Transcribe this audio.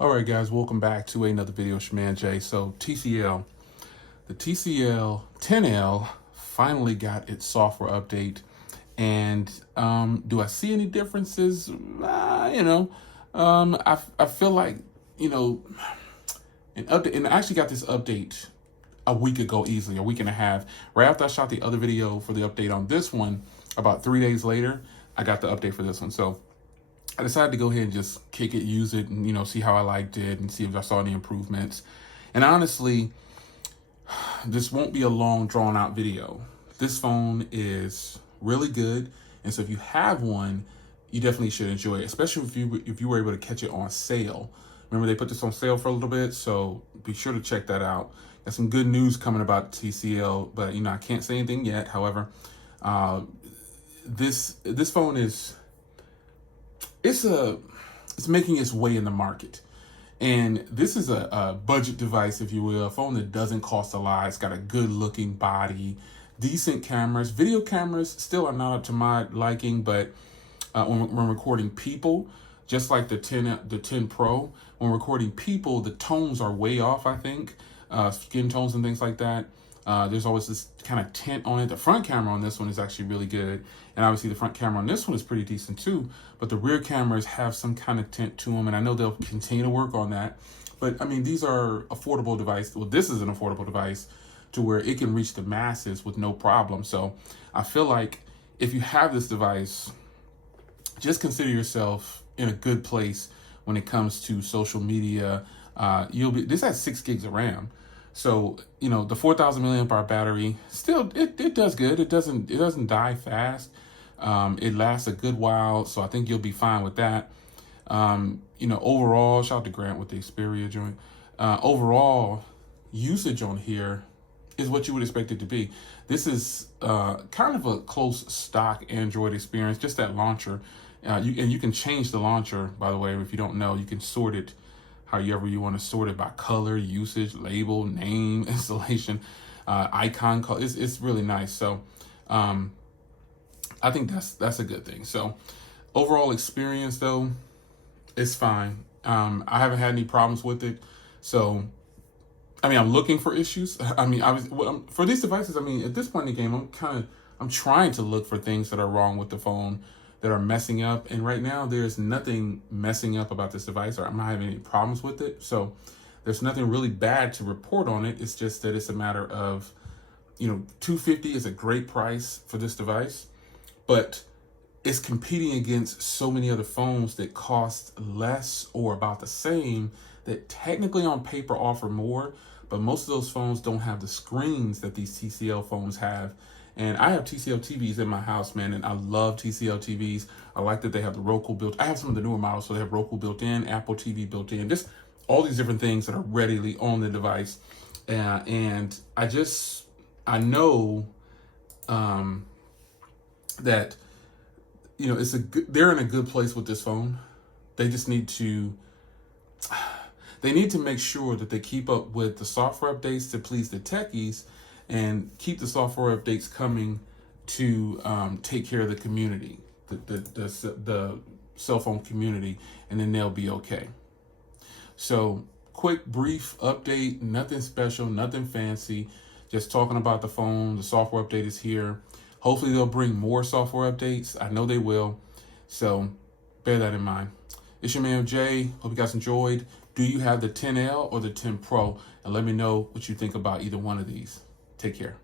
All right, guys, welcome back to another video. It's your man Jay. So TCL, the TCL 10L finally got its software update, and do I see any differences? I feel like an update, and I actually got this update a week ago, easily a week and a half, right after I shot the other video for the update on this one. About 3 days later, I got the update for this one. So I decided to go ahead and just kick it, use it, and see how I liked it and see if I saw any improvements. And honestly, this won't be a long, drawn out video. This phone is really good, and so if you have one, you definitely should enjoy it, especially if you were able to catch it on sale. Remember, they put this on sale for a little bit, so be sure to check that out. Got some good news coming about TCL, but I can't say anything yet. However, this phone is it's making its way in the market. And this is a budget device, if you will, a phone that doesn't cost a lot. It's got a good looking body, decent cameras. Video cameras still are not up to my liking, but when recording people, just like the 10 Pro, when recording people, the tones are way off, I think. Skin tones and things like that. There's always this kind of tint on it. The front camera on this one is actually really good. And obviously the front camera on this one is pretty decent too. But the rear cameras have some kind of tint to them. And I know they'll continue to work on that. But I mean, these are affordable devices. Well, this is an affordable device to where it can reach the masses with no problem. So I feel like if you have this device, just consider yourself in a good place when it comes to social media. This has 6 gigs of RAM. So, the 4,000 milliamp hour battery, still, it does good. It doesn't die fast. It lasts a good while. So I think you'll be fine with that. Overall, shout out to Grant with the Xperia joint. Overall usage on here is what you would expect it to be. This is kind of a close stock Android experience, just that launcher. You can change the launcher, by the way. If you don't know, you can sort it however you want to sort it, by color, usage, label, name, installation, icon color. It's really nice. So I think that's a good thing. So overall experience, though, it's fine. I haven't had any problems with it. So I'm looking for issues. For these devices, at this point in the game, I'm trying to look for things that are wrong with the phone, that are messing up. And right now there's nothing messing up about this device, or I'm not having any problems with it. So there's nothing really bad to report on it. It's just that it's a matter of, $250 is a great price for this device, but it's competing against so many other phones that cost less or about the same, that technically on paper offer more, but most of those phones don't have the screens that these TCL phones have. And I have TCL TVs in my house, man, and I love TCL TVs. I like that they have the Roku built. I have some of the newer models, so they have Roku built in, Apple TV built in, just all these different things that are readily on the device. And I know that they're in a good place with this phone. They just need to make sure that they keep up with the software updates to please the techies, and keep the software updates coming to take care of the community, the cell phone community, and then they'll be okay. So quick, brief update, nothing special, nothing fancy, just talking about the phone. The software update is here. Hopefully they'll bring more software updates. I know they will. So bear that in mind. It's your man Jay. Hope you guys enjoyed. Do you have the 10L or the 10 Pro? And let me know what you think about either one of these. Take care.